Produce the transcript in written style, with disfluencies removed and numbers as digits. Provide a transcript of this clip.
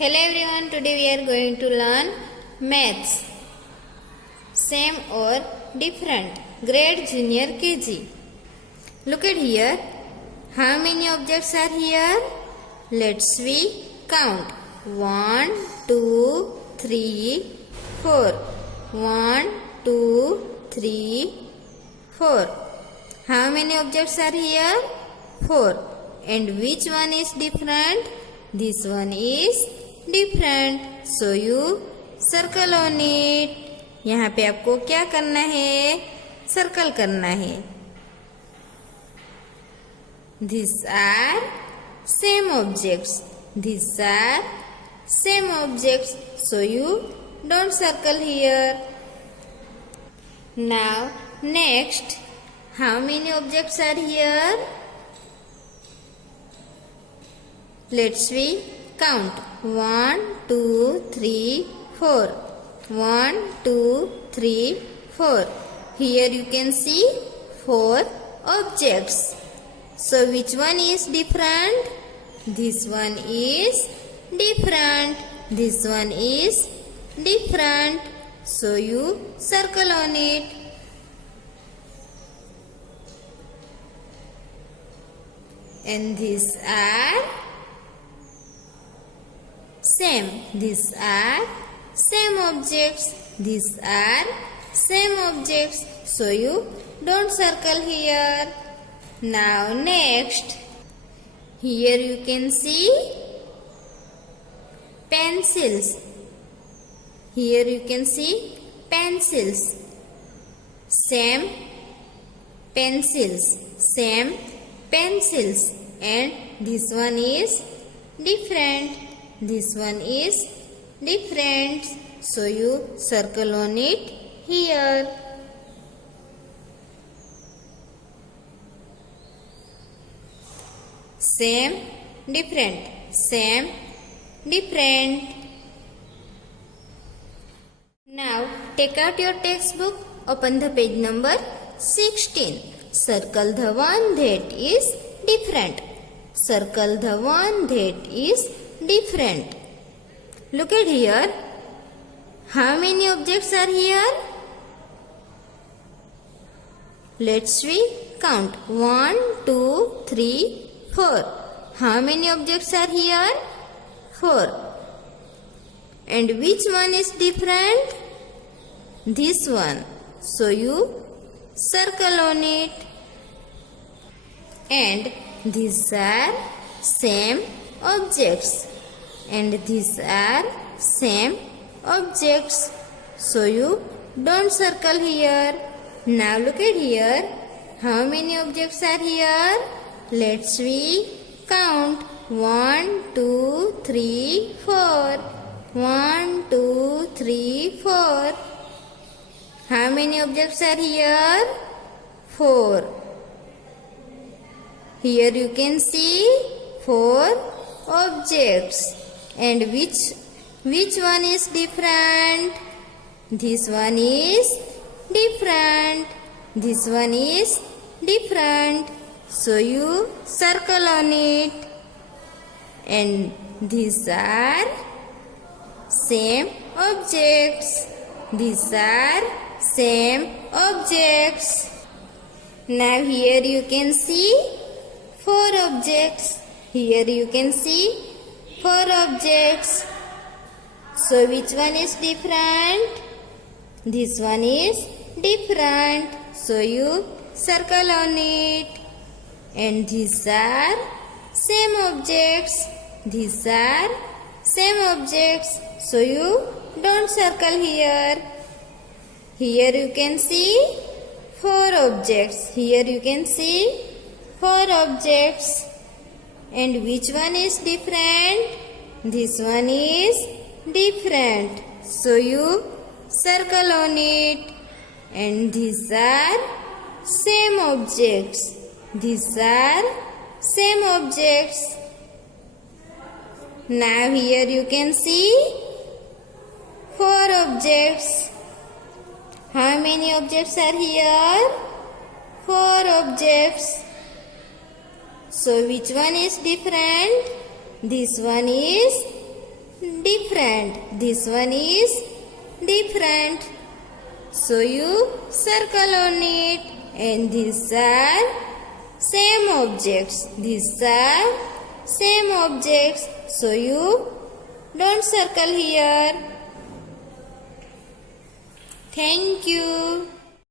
Hello everyone, today we are going to learn maths. Same or different, grade junior KG. Look at here. How many objects are here? Let's we count. 1, 2, 3, 4. 1, 2, 3, 4. How many objects are here? 4. And which one is different? This one is different. So you circle on it. यहाँ पे आपको क्या करना है? Circle करना है. These are same objects. These are same objects. So you don't circle here. Now next, how many objects are here? Let's we count. 1, 2, 3, 4. 1, 2, 3, 4. Here you can see 4 objects. So which one is different? This one is different. This one is different. So you circle on it. And these are same. These are same objects. These are same objects. So you don't circle here. Now next, here you can see pencils. Here you can see pencils. Same pencils. Same pencils. And this one is different. This one is different. So you circle on it here. Same, different. Same, different. Now take out your textbook. Open the page number 16. Circle the one that is different. Circle the one that is different. Look at here. How many objects are here? Let's we count. 1, 2, 3, 4. How many objects are here? 4. And which one is different? This one. So you circle on it. And these are same objects. And these are same objects. So you don't circle here. Now look at here. How many objects are here? Let's we count. 1, 2, 3, 4. 1, 2, 3, 4. How many objects are here? 4. Here you can see 4 objects. And which one is different? This one is different. This one is different. So you circle on it. And these are same objects. These are same objects. Now here you can see 4 objects. Here you can see 4 objects. So which one is different? This one is different. So you circle on it. And these are same objects. These are same objects. So you don't circle here. Here you can see 4 objects. Here you can see 4 objects. And which one is different? This one is different. So you circle on it. And these are same objects. These are same objects. Now here you can see 4 objects. How many objects are here? 4 objects. So which one is different? This one is different. This one is different. So you circle on it. And these are same objects. These are same objects. So you don't circle here. Thank you.